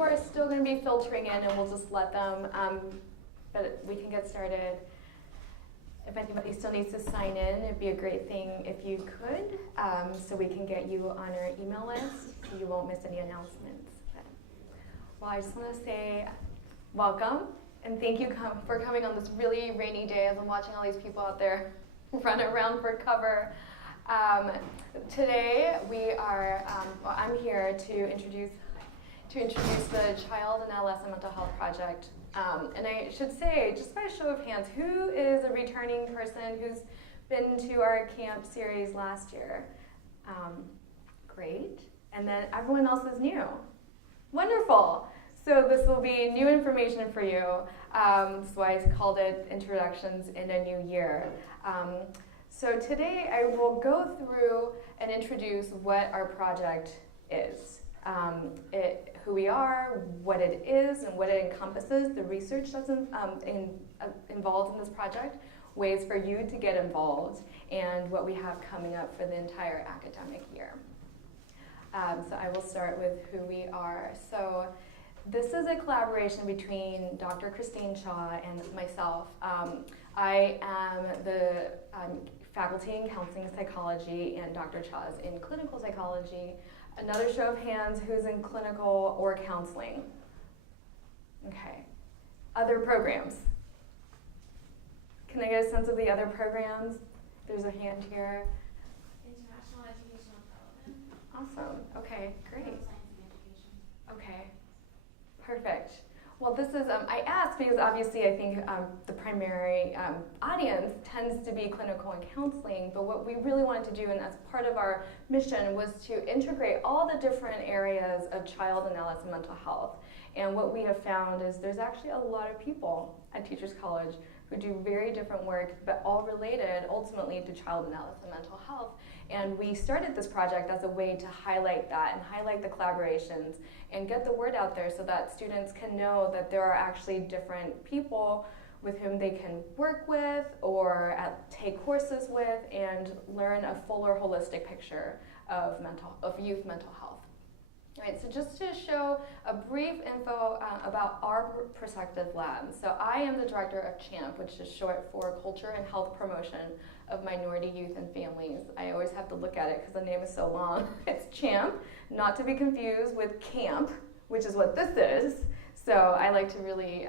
people are still going to be filtering in, and we'll just let them, but we can get started. If anybody still needs to sign in, it'd be a great thing if you could, so we can get you on our email list, so you won't miss any announcements. Well, I just want to say welcome, and thank you for coming on this really rainy day as I'm watching all these people out there run around for cover. Today we are, I'm here to introduce the Child and Adolescent Mental Health Project. And I should say, just by a show of hands, who is a returning person who's been to our camp series last year? Great. And then everyone else is new. Wonderful. So this will be new information for you. That's why I called it Introductions in a New Year. So today I will go through and introduce what our project is. Who we are, what it is, and what it encompasses, the research that's involved in this project, ways for you to get involved, and what we have coming up for the entire academic year. So I will start with who we are. So this is a collaboration between Dr. Christine Shaw and myself. I am the faculty in counseling psychology, and Dr. Shaw is in clinical psychology. Another show of hands, who's in clinical or counseling? Okay. Other programs? Can I get a sense of the other programs? There's a hand here. International Educational Development. Awesome. Okay, great. Science and Education. Okay, perfect. Well, this is, I asked because obviously I think the primary audience tends to be clinical and counseling, but what we really wanted to do, and as part of our mission, was to integrate all the different areas of child and adolescent mental health. And what we have found is there's actually a lot of people at Teachers College who do very different work, but all related ultimately to child and adolescent mental health. And we started this project as a way to highlight that and highlight the collaborations and get the word out there so that students can know that there are actually different people with whom they can work with or take courses with and learn a fuller holistic picture of youth mental health. All right, so just to show a brief info about our prospective lab. So I am the director of CAMHP, which is short for Culture and Health Promotion of Minority Youth and Families. I always have to look at it because the name is so long. It's CAMHP, not to be confused with CAMP, which is what this is. So I like to really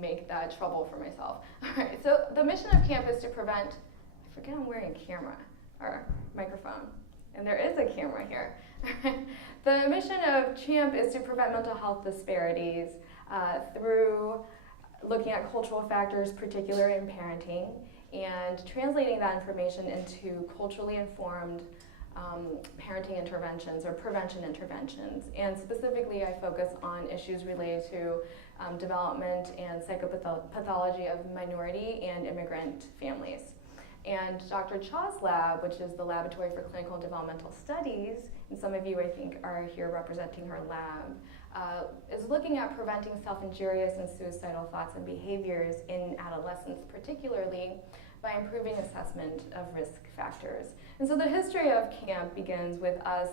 make that trouble for myself. All right, so the mission of CAMP is to prevent, I forget I'm wearing a camera or microphone, and there is a camera here. The mission of CAMP is to prevent mental health disparities through looking at cultural factors, particularly in parenting, and translating that information into culturally informed parenting interventions or prevention interventions. And specifically, I focus on issues related to development and psychopathology of minority and immigrant families. And Dr. Chaw's lab, which is the Laboratory for Clinical and Developmental Studies, and some of you I think are here representing her lab, is looking at preventing self-injurious and suicidal thoughts and behaviors in adolescents particularly by improving assessment of risk factors. And so the history of CAMP begins with us,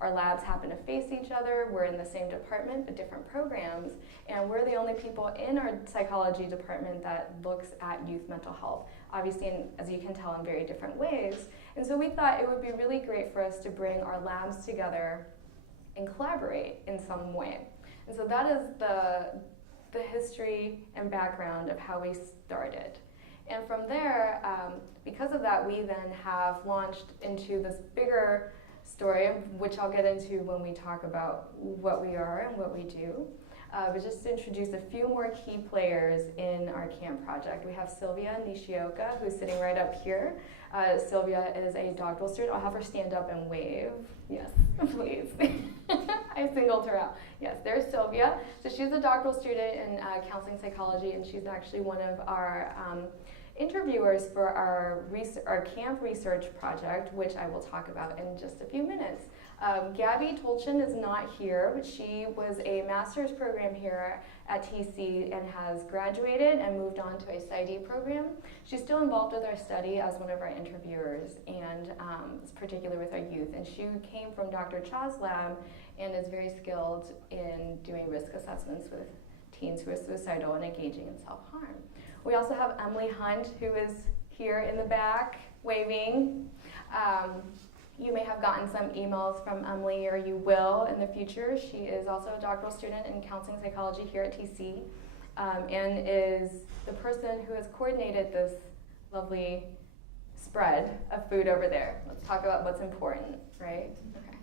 our labs happen to face each other, we're in the same department but different programs, and we're the only people in our psychology department that looks at youth mental health, obviously as you can tell in very different ways. And so we thought it would be really great for us to bring our labs together and collaborate in some way. And so that is the history and background of how we started. And from there, because of that, we then have launched into this bigger story, which I'll get into when we talk about what we are and what we do. But just to introduce a few more key players in our CAMP project. We have Sylvia Nishioka, who's sitting right up here. Sylvia is a doctoral student. I'll have her stand up and wave. Yes, please. I singled her out. Yes, there's Sylvia. So she's a doctoral student in counseling psychology, and she's actually one of our interviewers for our CAMP research project, which I will talk about in just a few minutes. Gabby Tolchin is not here, but she was a master's program here at TC and has graduated and moved on to a PsyD program. She's still involved with our study as one of our interviewers, and is particular with our youth. And she came from Dr. Cha's lab and is very skilled in doing risk assessments with teens who are suicidal and engaging in self-harm. We also have Emily Hunt, who is here in the back, waving. You may have gotten some emails from Emily, or you will in the future. She is also a doctoral student in counseling psychology here at TC, and is the person who has coordinated this lovely spread of food over there. Let's talk about what's important, right? Okay.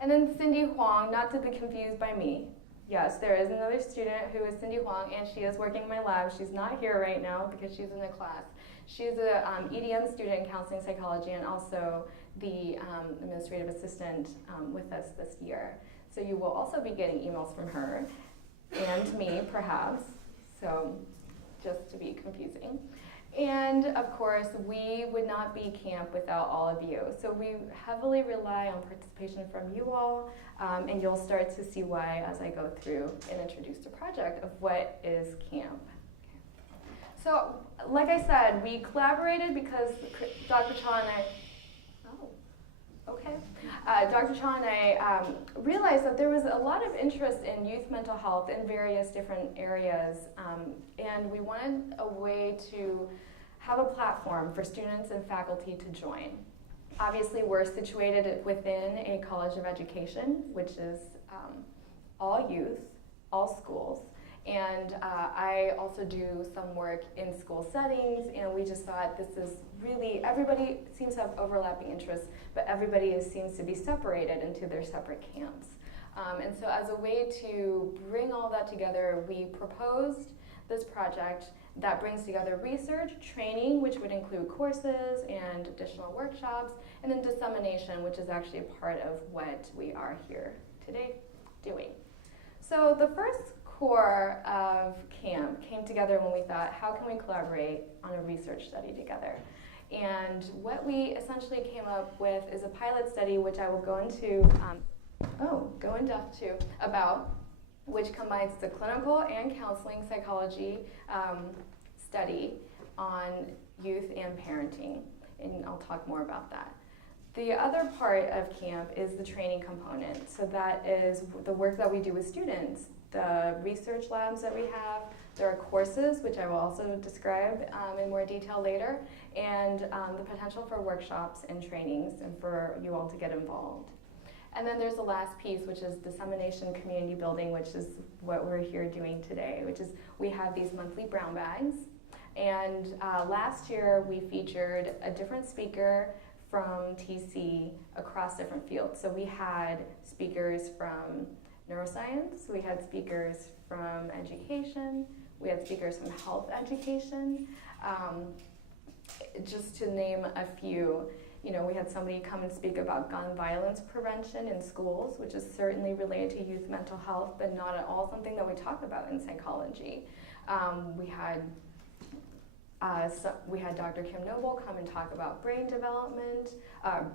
And then Cindy Huang, not to be confused by me. Yes, there is another student who is Cindy Huang, and she is working in my lab. She's not here right now because she's in a class. She's an EDM student in counseling psychology and also the administrative assistant with us this year. So you will also be getting emails from her and me, perhaps, so just to be confusing. And of course, we would not be camp without all of you. So we heavily rely on participation from you all, and you'll start to see why as I go through and introduce the project of what is camp. So, like I said, we collaborated because Dr. Cha and I, Dr. Cha and I realized that there was a lot of interest in youth mental health in various different areas, and we wanted a way to have a platform for students and faculty to join. Obviously, we're situated within a college of education, which is all youth, all schools. And I also do some work in school settings, and we just thought this is really, everybody seems to have overlapping interests, but everybody seems to be separated into their separate camps. And so as a way to bring all that together, we proposed this project that brings together research, training, which would include courses and additional workshops, and then dissemination, which is actually a part of what we are here today doing. So the first core of camp came together when we thought, how can we collaborate on a research study together? And what we essentially came up with is a pilot study, which I will go into depth to about, which combines the clinical and counseling psychology study on youth and parenting, and I'll talk more about that. The other part of camp is the training component. So that is the work that we do with students, the research labs that we have. There are courses, which I will also describe in more detail later, and the potential for workshops and trainings and for you all to get involved. And then there's the last piece, which is dissemination community building, which is what we're here doing today, which is we have these monthly brown bags. And last year we featured a different speaker from TC across different fields. So we had speakers from neuroscience, we had speakers from education, we had speakers from health education. Just to name a few, you know, we had somebody come and speak about gun violence prevention in schools, which is certainly related to youth mental health, but not at all something that we talk about in psychology. We had Dr. Kim Noble come and talk about brain development,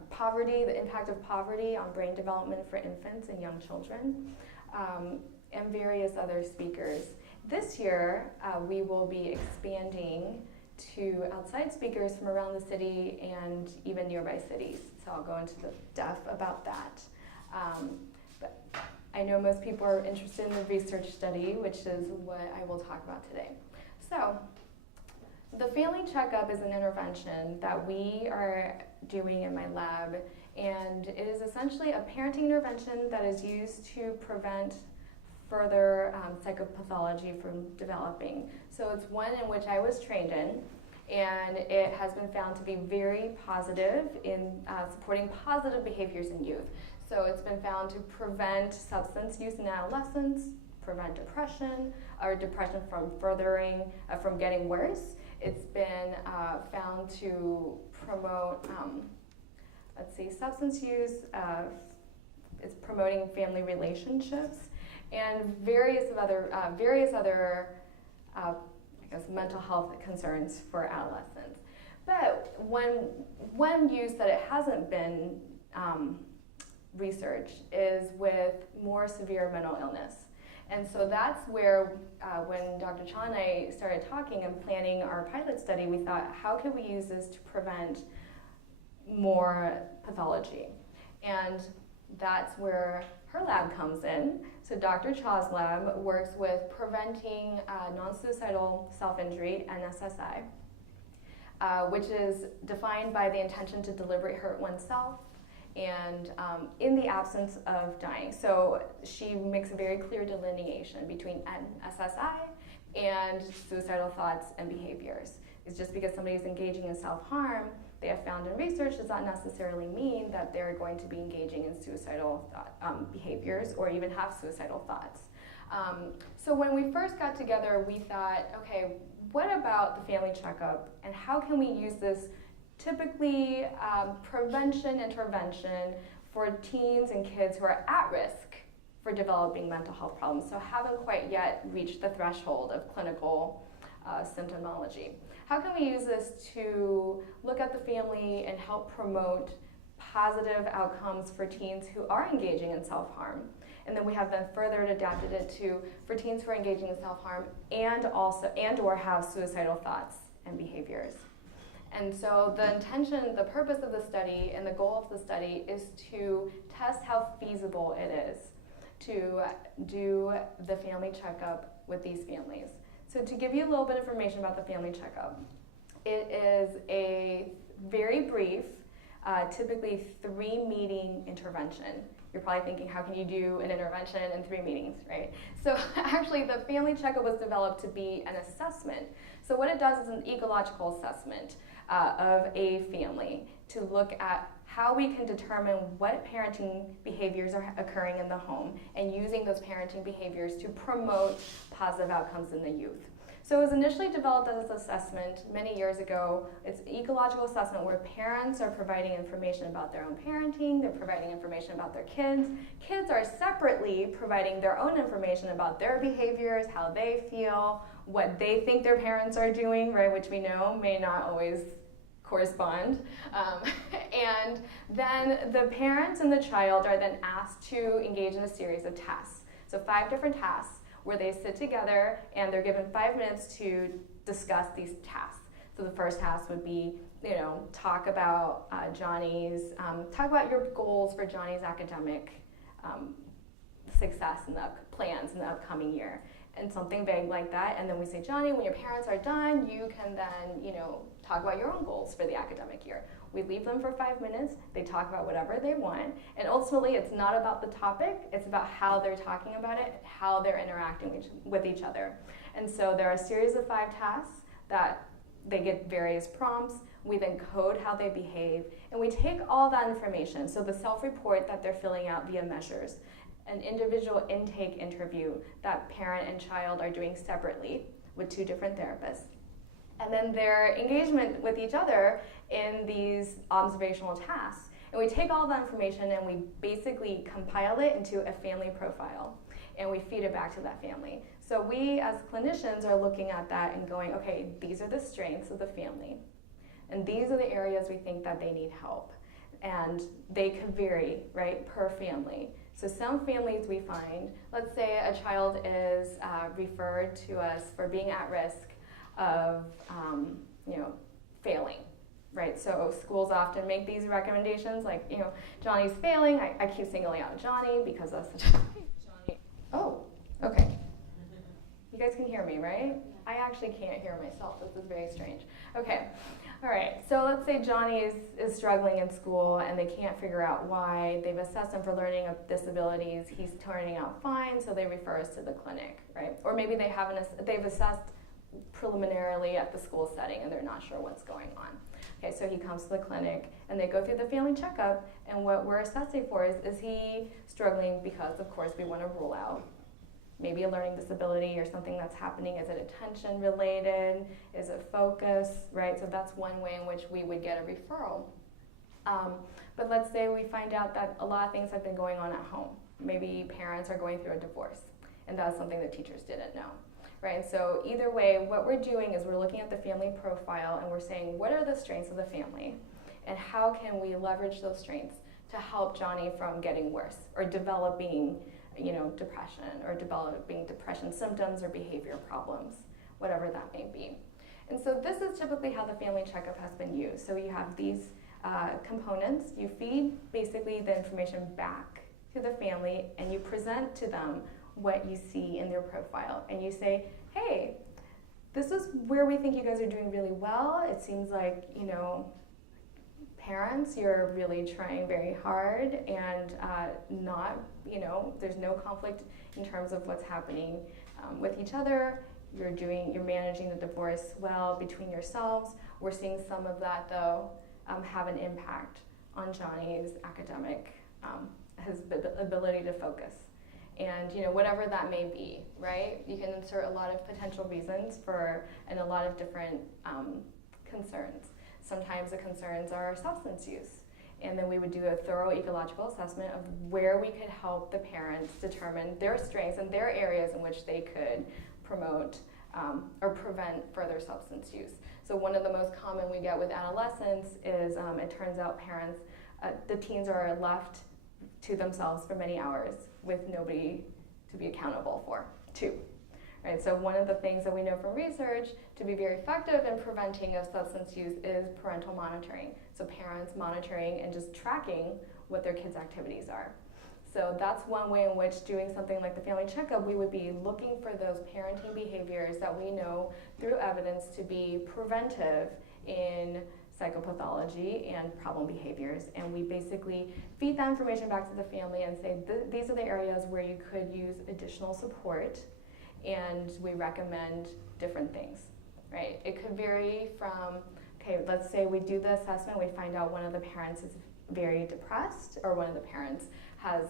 poverty, the impact of poverty on brain development for infants and young children, and various other speakers. This year, we will be expanding to outside speakers from around the city and even nearby cities. So I'll go into the depth about that. But I know most people are interested in the research study, which is what I will talk about today. So the family checkup is an intervention that we are doing in my lab, and it is essentially a parenting intervention that is used to prevent further psychopathology from developing. So it's one in which I was trained in, and it has been found to be very positive in supporting positive behaviors in youth. So it's been found to prevent substance use in adolescents, prevent depression, or depression from from getting worse. It's been found to promote, substance use, it's promoting family relationships, and various other mental health concerns for adolescents. But one use that it hasn't been research is with more severe mental illness. And so that's where, when Dr. Cha and I started talking and planning our pilot study, we thought, how can we use this to prevent more pathology? And that's where her lab comes in. So Dr. Cha's lab works with preventing non-suicidal self-injury, NSSI, which is defined by the intention to deliberately hurt oneself and in the absence of dying. So she makes a very clear delineation between NSSI and suicidal thoughts and behaviors. It's just because somebody is engaging in self-harm, they have found in research, does not necessarily mean that they're going to be engaging in suicidal behaviors or even have suicidal thoughts. So when we first got together, we thought, okay, what about the family checkup and how can we use this typically prevention intervention for teens and kids who are at risk for developing mental health problems, so haven't quite yet reached the threshold of clinical symptomology. How can we use this to look at the family and help promote positive outcomes for teens who are engaging in self-harm? And then we have then further adapted it to for teens who are engaging in self-harm and or have suicidal thoughts and behaviors. And so the intention, the purpose of the study and the goal of the study is to test how feasible it is to do the family checkup with these families. So to give you a little bit of information about the family checkup, it is a very brief, typically 3-meeting intervention. You're probably thinking, how can you do an intervention in 3 meetings, right? So actually the family checkup was developed to be an assessment. So what it does is an ecological assessment of a family to look at how we can determine what parenting behaviors are occurring in the home and using those parenting behaviors to promote positive outcomes in the youth. So it was initially developed as an assessment many years ago. It's an ecological assessment where parents are providing information about their own parenting, they're providing information about their kids. Kids are separately providing their own information about their behaviors, how they feel, what they think their parents are doing, right, which we know may not always correspond. And then the parents and the child are then asked to engage in a series of tasks. So 5 different tasks where they sit together and they're given 5 minutes to discuss these tasks. So the first task would be, talk about talk about your goals for Johnny's academic success and the plans in the upcoming year. And something vague like that, and then we say, Johnny, when your parents are done, you can then, talk about your own goals for the academic year. We leave them for 5 minutes, they talk about whatever they want, and ultimately it's not about the topic, it's about how they're talking about it, how they're interacting with each other. And so there are a series of 5 tasks that they get various prompts, we then code how they behave, and we take all that information, so the self-report that they're filling out via measures, an individual intake interview that parent and child are doing separately with 2 different therapists. And then their engagement with each other in these observational tasks. And we take all that information and we basically compile it into a family profile. And we feed it back to that family. So we as clinicians are looking at that and going, okay, these are the strengths of the family. And these are the areas we think that they need help. And they could vary, right, per family. So some families we find, let's say a child is referred to us for being at risk of failing, right? So schools often make these recommendations like, Johnny's failing. I keep singling out Johnny because that's such a Johnny. Oh, okay. You guys can hear me, right? I actually can't hear myself. This is very strange. Okay. All right, so let's say Johnny is struggling in school and they can't figure out why. They've assessed him for learning disabilities. He's turning out fine, so they refer us to the clinic, right? Or maybe they've assessed preliminarily at the school setting and they're not sure what's going on. Okay, so he comes to the clinic and they go through the family checkup, and what we're assessing for is he struggling because, of course, we want to rule out maybe a learning disability or something that's happening. Is it attention related? Is it focus, right? So that's one way in which we would get a referral. But let's say we find out that a lot of things have been going on at home. Maybe parents are going through a divorce, and that's something that teachers didn't know, right? And so either way, what we're doing is we're looking at the family profile and we're saying, what are the strengths of the family? And how can we leverage those strengths to help Johnny from getting worse or developing, depression or developing depression symptoms or behavior problems, whatever that may be. And so this is typically how the family checkup has been used. So you have these components, you feed basically the information back to the family and you present to them what you see in their profile. And you say, hey, this is where we think you guys are doing really well. It seems like, parents, you're really trying very hard and there's no conflict in terms of what's happening with each other. You're managing the divorce well between yourselves. We're seeing some of that though have an impact on Johnny's academic, his ability to focus. And whatever that may be, right? You can insert a lot of potential reasons and a lot of different concerns. Sometimes the concerns are substance use. And then we would do a thorough ecological assessment of where we could help the parents determine their strengths and their areas in which they could promote or prevent further substance use. So one of the most common we get with adolescents is it turns out parents, the teens are left to themselves for many hours with nobody to be accountable to. Right? So one of the things that we know from research to be very effective in preventing of substance use is parental monitoring. So parents monitoring and just tracking what their kids' activities are. So that's one way in which doing something like the family checkup, we would be looking for those parenting behaviors that we know through evidence to be preventive in psychopathology and problem behaviors. And we basically feed that information back to the family and say, these are the areas where you could use additional support, and we recommend different things, right? It could vary from, okay, let's say we do the assessment, we find out one of the parents is very depressed, or one of the parents has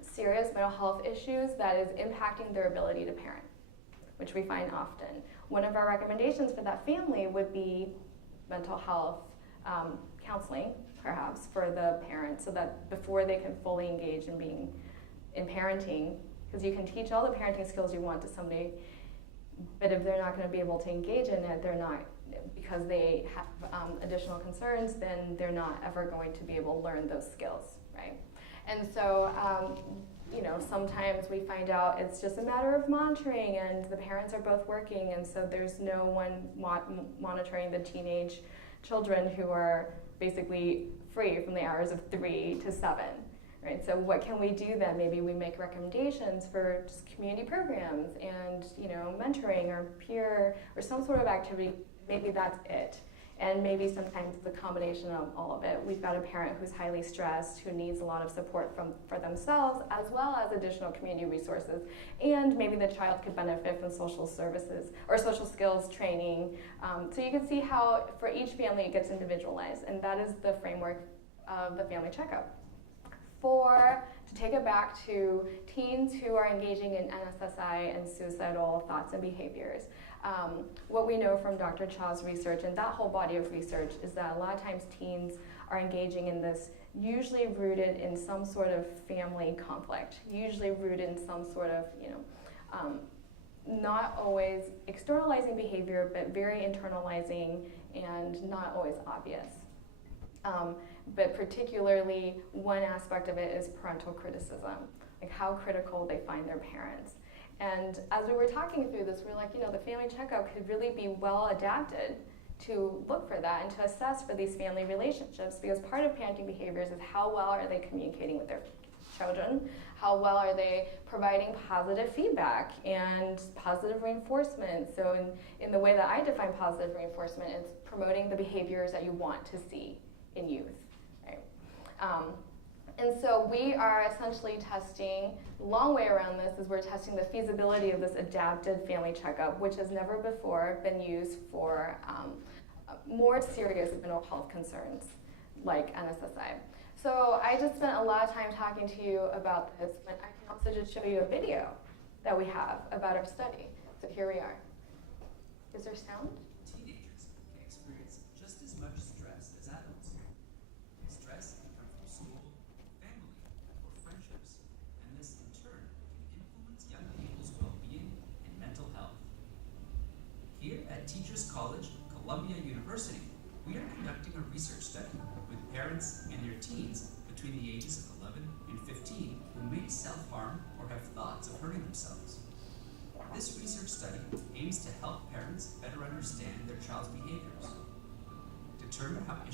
serious mental health issues that is impacting their ability to parent, which we find often. One of our recommendations for that family would be mental health counseling, perhaps, for the parents, so that before they can fully engage in parenting, because you can teach all the parenting skills you want to somebody, but if they're not going to be able to engage in it, they're not, because they have additional concerns, then they're not ever going to be able to learn those skills, right? And so, sometimes we find out it's just a matter of monitoring, and the parents are both working, and so there's no one monitoring the teenage children who are basically free from the hours of 3 to 7. Right, so what can we do then? Maybe we make recommendations for just community programs and mentoring or peer or some sort of activity. Maybe that's it. And maybe sometimes it's a combination of all of it. We've got a parent who's highly stressed, who needs a lot of support for themselves, as well as additional community resources. And maybe the child could benefit from social services or social skills training. So you can see how for each family it gets individualized, and that is the framework of the family checkup. To take it back to teens who are engaging in NSSI and suicidal thoughts and behaviors. What we know from Dr. Cha's research and that whole body of research is that a lot of times teens are engaging in this, usually rooted in some sort of family conflict, usually rooted in some sort of, not always externalizing behavior, but very internalizing and not always obvious. But particularly one aspect of it is parental criticism, like how critical they find their parents. And as we were talking through this, we were like, the family checkup could really be well adapted to look for that and to assess for these family relationships, because part of parenting behaviors is how well are they communicating with their children, how well are they providing positive feedback and positive reinforcement. So in the way that I define positive reinforcement, it's promoting the behaviors that you want to see in youth. And so we are essentially testing, the long way around this is we're testing the feasibility of this adapted family checkup, which has never before been used for more serious mental health concerns like NSSI. So I just spent a lot of time talking to you about this, but I can also just show you a video that we have about our study. So here we are. Is there sound? Teenagers can experience just as much stress as adults. Stress can come from school, family, or friendships, and this in turn can influence young people's well-being and mental health. Here at Teachers College, Columbia University, we are conducting a research study with parents and their teens for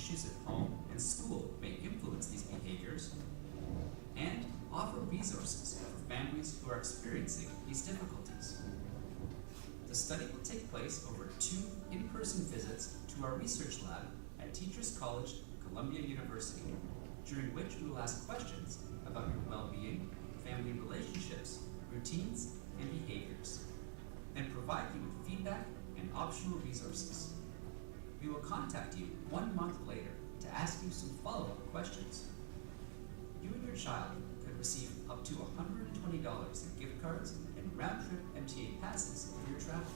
issues at home and school may influence these behaviors, and offer resources for families who are experiencing these difficulties. The study will take place over 2 in-person visits to our research lab at Teachers College, Columbia University, during which we will ask questions about your well-being, family relationships, routines, and behaviors, and provide you with feedback and optional resources. We will contact you 1 month later to ask you some follow-up questions. You and your child could receive up to $120 in gift cards and round-trip MTA passes for your travel.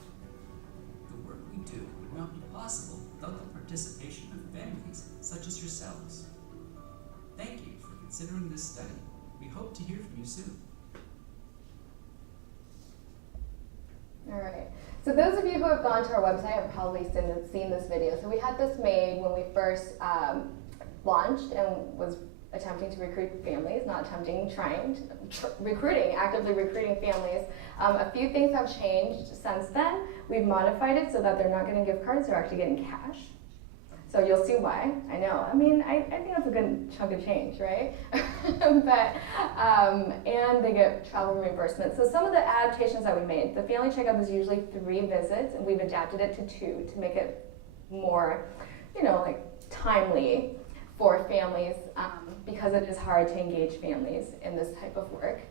The work we do would not be possible without the participation of families such as yourselves. Thank you for considering this study. We hope to hear from you soon. All right. So those of you who have gone to our website have probably seen this video. So we had this made when we first launched and was attempting to recruit families, not attempting, actively recruiting families. A few things have changed since then. We've modified it so that they're not getting gift cards, they're actually getting cash. So you'll see why. I know. I mean, I think that's a good chunk of change, right? And they get travel reimbursement. So some of the adaptations that we made, the family checkup is usually 3 visits, and we've adapted it to 2 to make it more, timely for families, because it is hard to engage families in this type of work.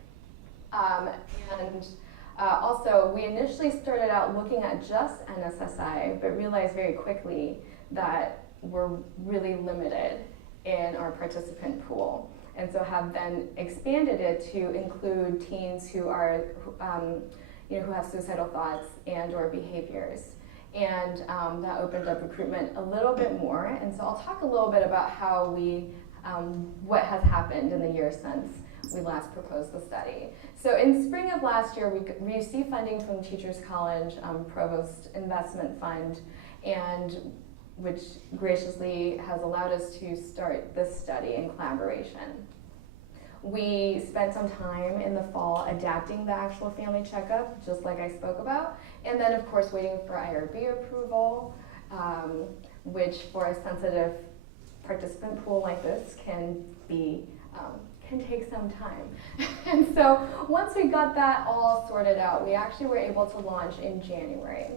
Also, we initially started out looking at just NSSI, but realized very quickly that we're really limited in our participant pool, and so have then expanded it to include teens who are, who have suicidal thoughts and or behaviors, and that opened up recruitment a little bit more. And so I'll talk a little bit about how what has happened in the year since we last proposed the study. So in spring of last year, we received funding from Teachers College Provost Investment Fund, and which graciously has allowed us to start this study in collaboration. We spent some time in the fall adapting the actual family checkup, just like I spoke about, and then of course waiting for IRB approval, which for a sensitive participant pool like this can take some time. And so once we got that all sorted out, we actually were able to launch in January.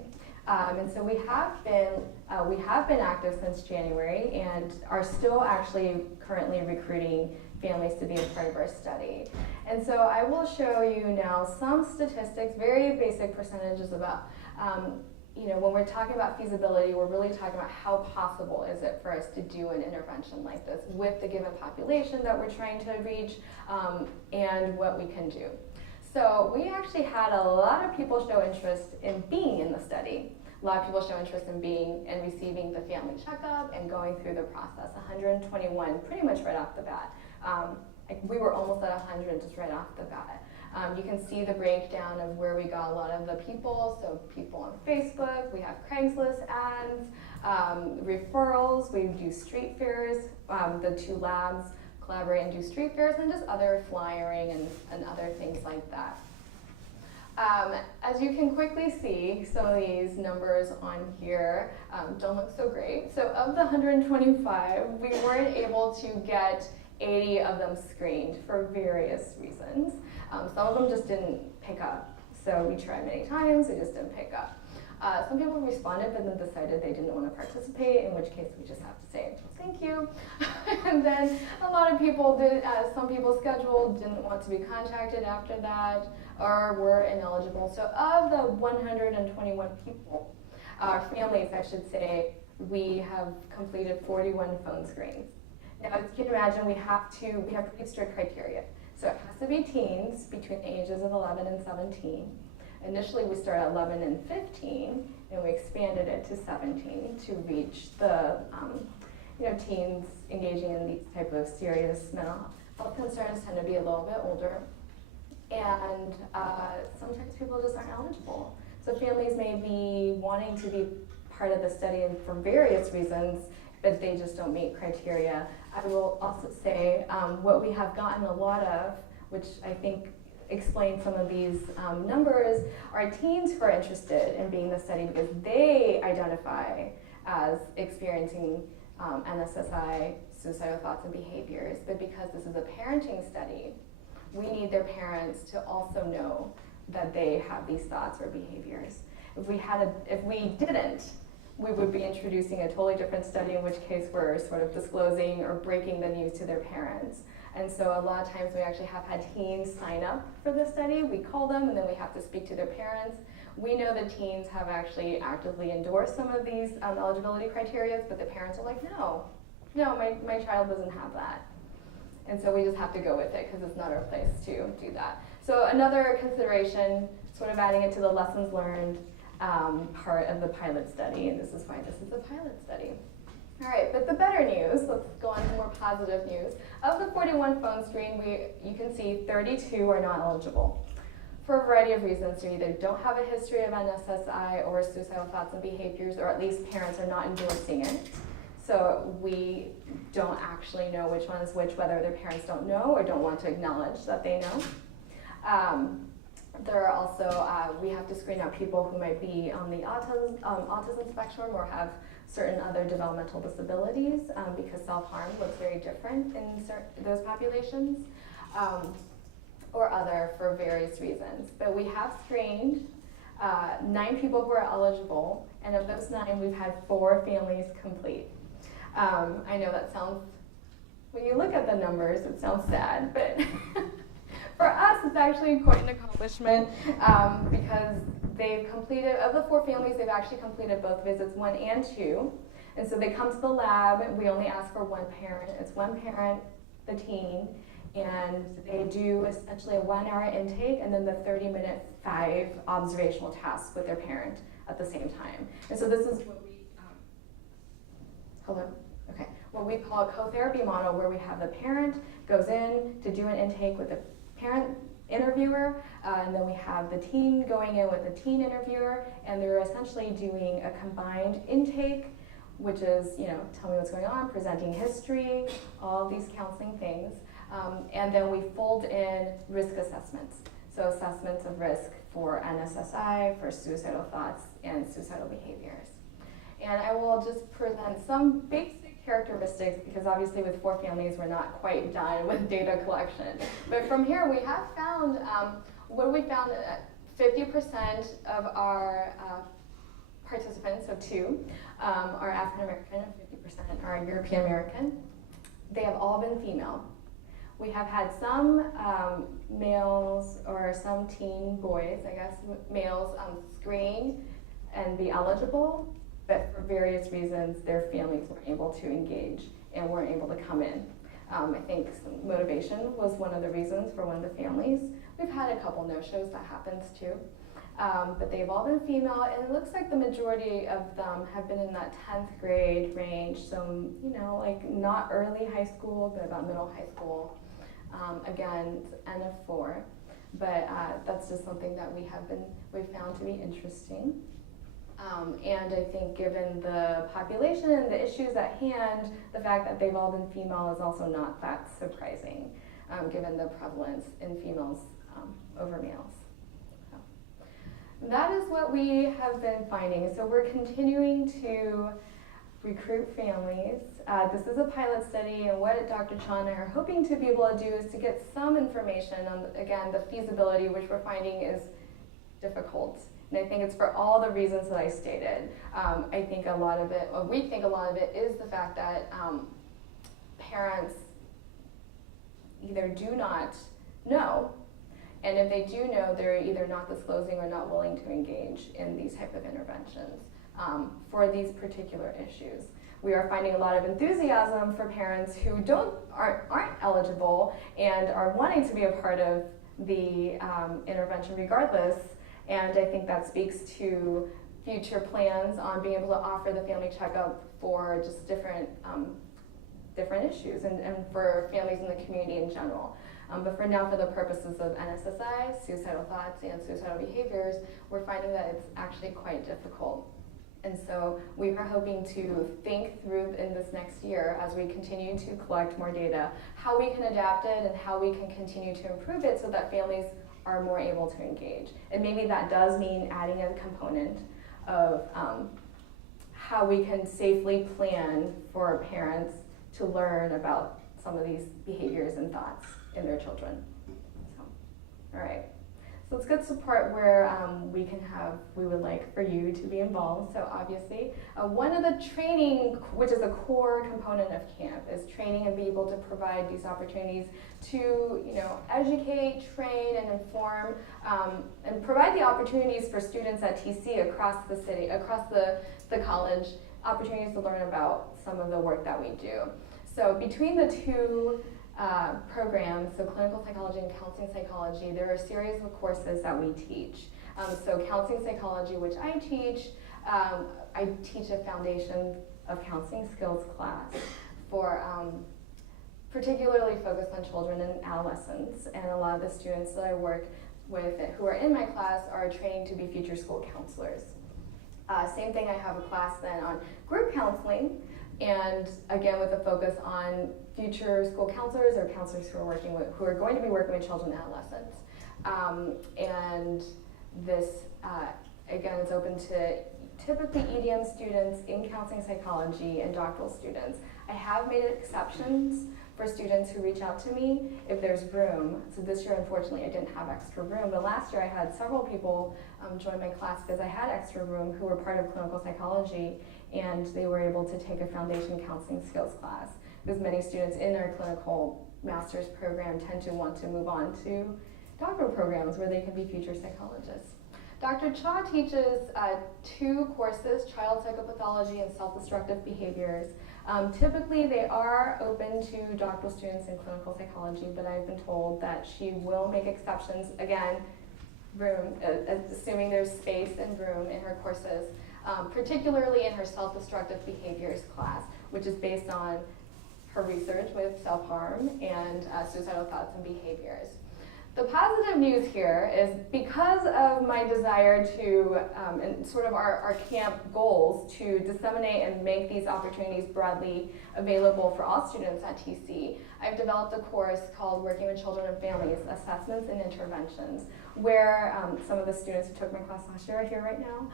And so we have been active since January and are still actually currently recruiting families to be a part of our study. And so I will show you now some statistics, very basic percentages about, when we're talking about feasibility, we're really talking about how possible is it for us to do an intervention like this with the given population that we're trying to reach, and what we can do. So we actually had a lot of people show interest in being in the study. A lot of people show interest in being and receiving the family checkup and going through the process. 121, pretty much right off the bat. We were almost at 100 just right off the bat. You can see the breakdown of where we got a lot of the people. So people on Facebook, we have Craigslist ads, referrals, we do street fairs, the 2 labs collaborate and do street fairs, and just other flyering and other things like that. As you can quickly see, some of these numbers on here don't look so great. So of the 125, we weren't able to get 80 of them screened for various reasons. Some of them just didn't pick up. So we tried many times, they just didn't pick up. Some people responded but then decided they didn't want to participate, in which case we just have to say, thank you. And then a lot of people did, some people scheduled, didn't want to be contacted after that, or were ineligible. So of the 121 people, families I should say, we have completed 41 phone screens. Now as you can imagine, we have pretty strict criteria. So it has to be teens between the ages of 11 and 17. Initially, we started at 11 and 15, and we expanded it to 17 to reach the teens engaging in these type of serious mental health concerns tend to be a little bit older, and sometimes people just aren't eligible. So families may be wanting to be part of the study and for various reasons, but they just don't meet criteria. I will also say what we have gotten a lot of, which I think explain some of these numbers, are teens who are interested in being in the study because they identify as experiencing NSSI, suicidal thoughts and behaviors, but because this is a parenting study, we need their parents to also know that they have these thoughts or behaviors. If we didn't, we would be introducing a totally different study, in which case we're sort of disclosing or breaking the news to their parents. And so a lot of times we actually have had teens sign up for the study. We call them and then we have to speak to their parents. We know the teens have actually actively endorsed some of these eligibility criteria, but the parents are like, no, my child doesn't have that. And so we just have to go with it because it's not our place to do that. So another consideration, sort of adding it to the lessons learned part of the pilot study, and this is why this is a pilot study. All right, but the better news, let's go on to more positive news. Of the 41 phone screen, you can see 32 are not eligible for a variety of reasons. They either don't have a history of NSSI or suicidal thoughts and behaviors, or at least parents are not endorsing it. So we don't actually know which one is which, whether their parents don't know or don't want to acknowledge that they know. There are also, we have to screen out people who might be on the autism spectrum or have certain other developmental disabilities, because self-harm looks very different in those populations, or other for various reasons. But we have screened 9 people who are eligible, and of those 9, we've had 4 families complete. I know that sounds, when you look at the numbers, it sounds sad, but for us, it's actually quite an accomplishment, because they've completed, of the 4 families, they've actually completed both visits 1 and 2. And so they come to the lab, and we only ask for 1 parent. It's 1 parent, the teen, and they do essentially a 1-hour intake and then the 30-minute 5 observational tasks with their parent at the same time. And so this is what we, hello? Okay. What we call a co-therapy model, where we have the parent goes in to do an intake with the parent interviewer, and then we have the teen going in with the teen interviewer, and they're essentially doing a combined intake, which is, tell me what's going on, presenting history, all of these counseling things, and then we fold in risk assessments. So assessments of risk for NSSI, for suicidal thoughts, and suicidal behaviors. And I will just present some basic characteristics, because obviously with 4 families we're not quite done with data collection. But from here we have found, what we found, 50% of our participants, so 2, are African American and 50% are European American. They have all been female. We have had some males or some teen boys, I guess, males screen and be eligible, but for various reasons their families weren't able to engage and weren't able to come in. I think some motivation was one of the reasons for one of the families. We've had a couple no-shows, that happens too. But they've all been female, and it looks like the majority of them have been in that 10th grade range, so, like not early high school, but about middle high school. Again, it's N of 4, but that's just something that we've found to be interesting. And I think given the population and the issues at hand, the fact that they've all been female is also not that surprising, given the prevalence in females over males. So that is what we have been finding. So we're continuing to recruit families. This is a pilot study, and what Dr. Chan and I are hoping to be able to do is to get some information on, again, the feasibility, which we're finding is difficult. And I think it's for all the reasons that I stated. I think a lot of it, or we think a lot of it, is the fact that parents either do not know, and if they do know, they're either not disclosing or not willing to engage in these type of interventions for these particular issues. We are finding a lot of enthusiasm for parents who aren't eligible and are wanting to be a part of the intervention regardless. And I think that speaks to future plans on being able to offer the family checkup for just different issues and for families in the community in general. But for now, for the purposes of NSSI, suicidal thoughts, and suicidal behaviors, we're finding that it's actually quite difficult. And so we are hoping to think through in this next year, as we continue to collect more data, how we can adapt it and how we can continue to improve it so that families are more able to engage. And maybe that does mean adding a component of how we can safely plan for parents to learn about some of these behaviors and thoughts in their children. So, all right. So it's good support where we would like for you to be involved. So obviously, one of the training, which is a core component of camp, is training and be able to provide these opportunities to, educate, train, and inform, and provide the opportunities for students at TC across the city, across the college, opportunities to learn about some of the work that we do. So between the two programs, so clinical psychology and counseling psychology, there are a series of courses that we teach. So counseling psychology, which I teach a foundation of counseling skills class for particularly focused on children and adolescents. And a lot of the students that I work with who are in my class are trained to be future school counselors. Same thing, I have a class then on group counseling, and again with a focus on future school counselors or counselors who are going to be working with children and adolescents. And this, again, is open to typically EDM students in counseling psychology and doctoral students. I have made exceptions for students who reach out to me if there's room. So this year, unfortunately, I didn't have extra room, but last year I had several people join my class because I had extra room who were part of clinical psychology, and they were able to take a foundation counseling skills class, because many students in our clinical master's program tend to want to move on to doctoral programs where they can be future psychologists. Dr. Cha teaches two courses, child psychopathology and self-destructive behaviors. Typically they are open to doctoral students in clinical psychology, but I've been told that she will make exceptions, again, assuming there's space and room in her courses, particularly in her self-destructive behaviors class, which is based on her research with self-harm and suicidal thoughts and behaviors. The positive news here is because of my desire to, and sort of our camp goals to disseminate and make these opportunities broadly available for all students at TC, I've developed a course called Working with Children and Families, Assessments and Interventions, where some of the students who took my class last year are here right now,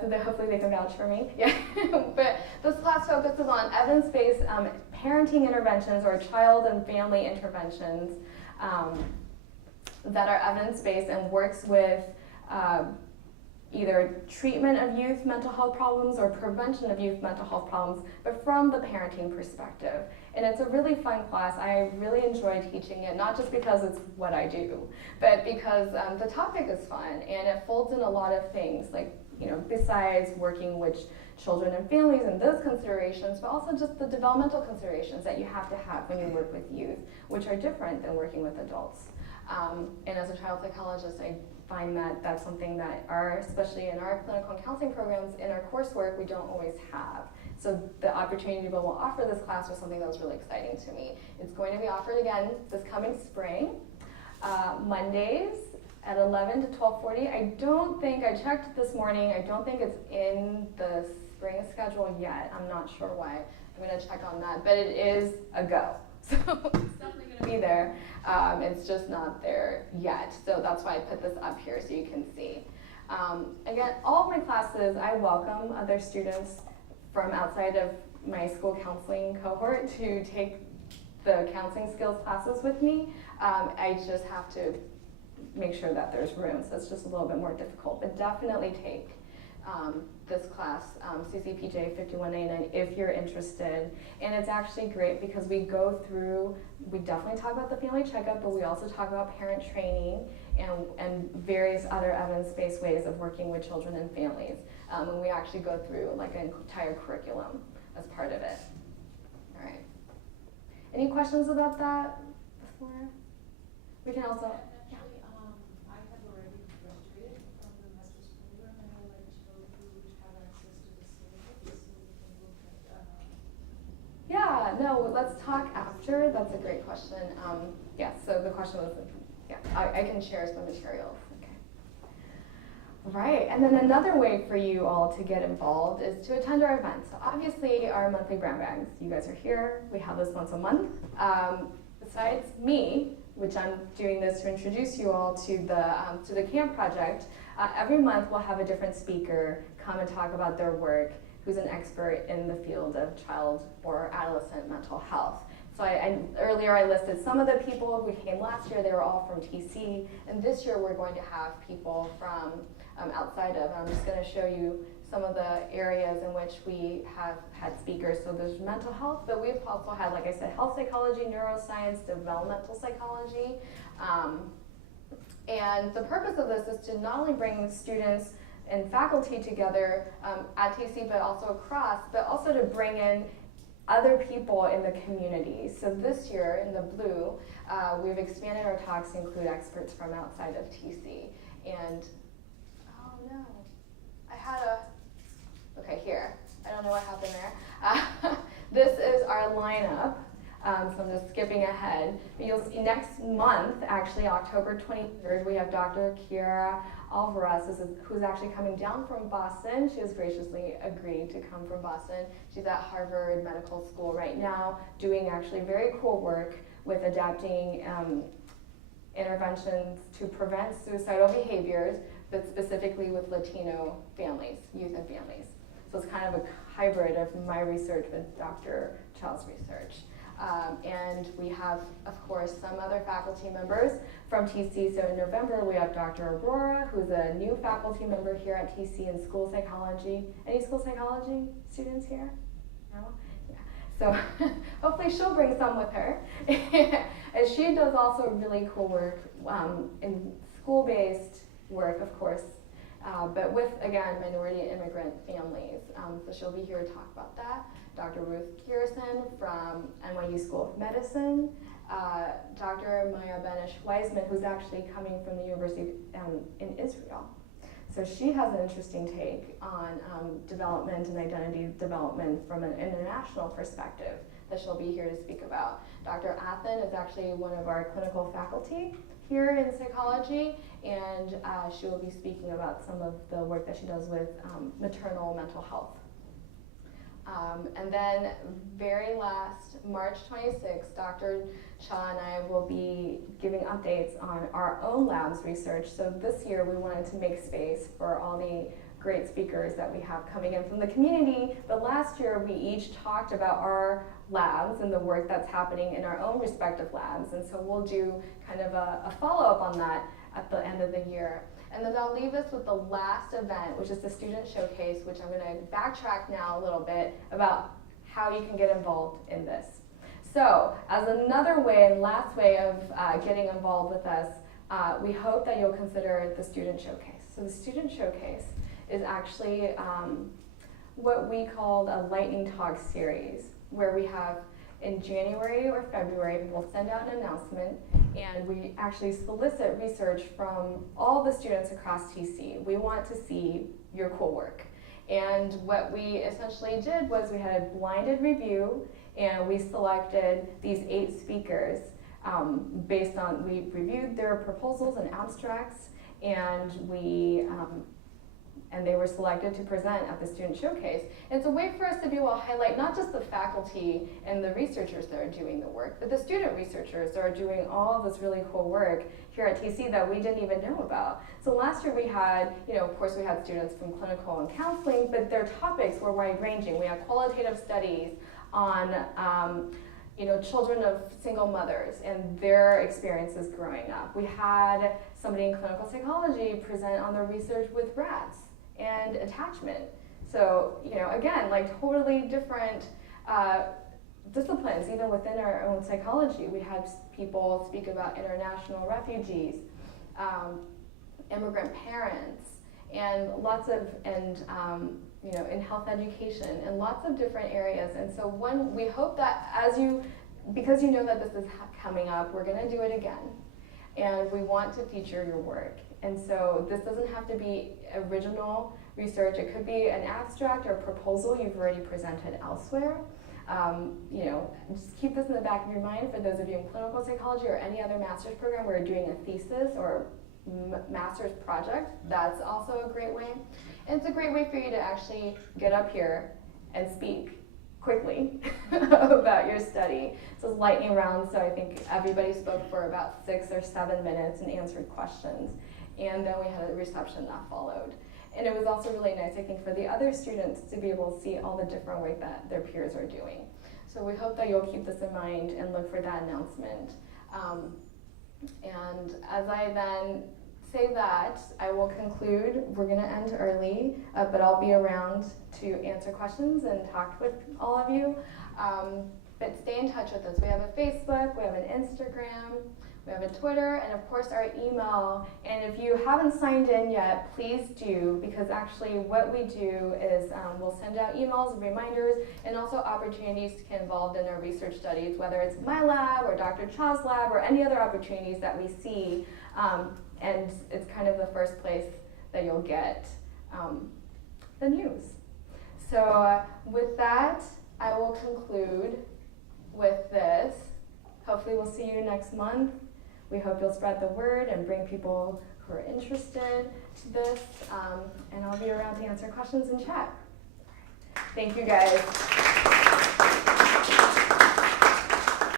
so that hopefully they can vouch for me. Yeah. But this class focuses on evidence-based parenting interventions or child and family interventions that are evidence-based and works with either treatment of youth mental health problems or prevention of youth mental health problems, but from the parenting perspective. And it's a really fun class. I really enjoy teaching it, not just because it's what I do, but because the topic is fun and it folds in a lot of things, like, besides working with children and families and those considerations, but also just the developmental considerations that you have to have when you work with youth, which are different than working with adults. And as a child psychologist, I find that that's something that especially in our clinical and counseling programs, in our coursework, we don't always have. So the opportunity to be able to offer this class was something that was really exciting to me. It's going to be offered again this coming spring, Mondays at 11 to 12:40. I checked this morning, I don't think it's in the spring schedule yet. I'm not sure why. I'm gonna check on that, but it is a go. So it's definitely gonna be there. It's just not there yet. So that's why I put this up here so you can see. Again, all of my classes, I welcome other students from outside of my school counseling cohort to take the counseling skills classes with me. I just have to make sure that there's room, so it's just a little bit more difficult, but definitely take this class, CCPJ 5189, if you're interested. And it's actually great because we definitely talk about the family checkup, but we also talk about parent training and various other evidence-based ways of working with children and families. And we actually go through like an entire curriculum as part of it. All right. Any questions about that before? We can also. Actually, I have already graduated from the master's program, and I'd like to know who would have access to the syllabus so we can look at. Yeah, no, let's talk after. That's a great question. Yeah, so the question was, I can share some materials. Okay. Right, and then another way for you all to get involved is to attend our events. So obviously our monthly brown bags, you guys are here. We have this once a month. Besides me, which I'm doing this to introduce you all to the CAMP project, every month we'll have a different speaker come and talk about their work who's an expert in the field of child or adolescent mental health. So earlier I listed some of the people who came last year. They were all from TC, and this year we're going to have people from outside of, and I'm just going to show you some of the areas in which we have had speakers. So there's mental health, but we've also had, like I said, health psychology, neuroscience, developmental psychology. And the purpose of this is to not only bring students and faculty together at TC, but also across, but also to bring in other people in the community. So this year, in the blue, we've expanded our talks to include experts from outside of TC. And, oh no, I had okay, here. I don't know what happened there. This is our lineup. So I'm just skipping ahead. But you'll see next month, actually October 23rd, we have Dr. Kiara Alvarez, who's actually coming down from Boston. She has graciously agreed to come from Boston. She's at Harvard Medical School right now, doing actually very cool work with adapting interventions to prevent suicidal behaviors, but specifically with Latino families, youth and families. So it's kind of a hybrid of my research with Dr. Chell's research. And we have, of course, some other faculty members from TC. So in November, we have Dr. Aurora, who's a new faculty member here at TC in school psychology. Any school psychology students here? No? Yeah. So hopefully she'll bring some with her. And she does also really cool work in school-based work, of course, but with, again, minority and immigrant families. So she'll be here to talk about that. Dr. Ruth Kierson from NYU School of Medicine, Dr. Maya Benish-Weisman, who's actually coming from the University in Israel. So she has an interesting take on development and identity development from an international perspective that she'll be here to speak about. Dr. Athen is actually one of our clinical faculty here in psychology, and she will be speaking about some of the work that she does with maternal mental health. And then very last, March 26th, Dr. Cha and I will be giving updates on our own labs research. So this year we wanted to make space for all the great speakers that we have coming in from the community, but last year we each talked about our labs and the work that's happening in our own respective labs, and so we'll do kind of a follow-up on that at the end of the year. And then I'll leave us with the last event, which is the student showcase, which I'm going to backtrack now a little bit about how you can get involved in this. So as another way and last way of getting involved with us, we hope that you'll consider the student showcase. So the student showcase is actually what we called a lightning talk series, where we have in January or February, we'll send out an announcement, and we actually solicit research from all the students across TC. We want to see your cool work. And what we essentially did was we had a blinded review, and we selected these 8 speakers based on, we reviewed their proposals and abstracts, and they were selected to present at the student showcase. And it's a way for us to be able to highlight not just the faculty and the researchers that are doing the work, but the student researchers that are doing all this really cool work here at TC that we didn't even know about. So last year we had, of course we had students from clinical and counseling, but their topics were wide-ranging. We had qualitative studies on children of single mothers and their experiences growing up. We had somebody in clinical psychology present on their research with rats and attachment. So, again, like totally different disciplines, even within our own psychology. We had people speak about international refugees, immigrant parents, and in health education, and lots of different areas. And so we hope that because you know that this is coming up, we're gonna do it again. And we want to feature your work. And so this doesn't have to be original research. It could be an abstract or a proposal you've already presented elsewhere. Just keep this in the back of your mind for those of you in clinical psychology or any other master's program where you're doing a thesis or master's project. That's also a great way. And it's a great way for you to actually get up here and speak quickly about your study. So it's lightning round, so I think everybody spoke for about 6 or 7 minutes and answered questions. And then we had a reception that followed. And it was also really nice, I think, for the other students to be able to see all the different ways that their peers are doing. So we hope that you'll keep this in mind and look for that announcement. And as I then say that, I will conclude. We're going to end early, but I'll be around to answer questions and talk with all of you. But stay in touch with us. We have a Facebook, we have an Instagram, we have a Twitter, and of course our email. And if you haven't signed in yet, please do, because actually what we do is we'll send out emails, reminders, and also opportunities to get involved in our research studies, whether it's my lab or Dr. Cha's lab or any other opportunities that we see. And it's kind of the first place that you'll get the news. So with that, I will conclude with this. Hopefully we'll see you next month. We hope you'll spread the word and bring people who are interested to this. And I'll be around to answer questions and chat. Thank you guys.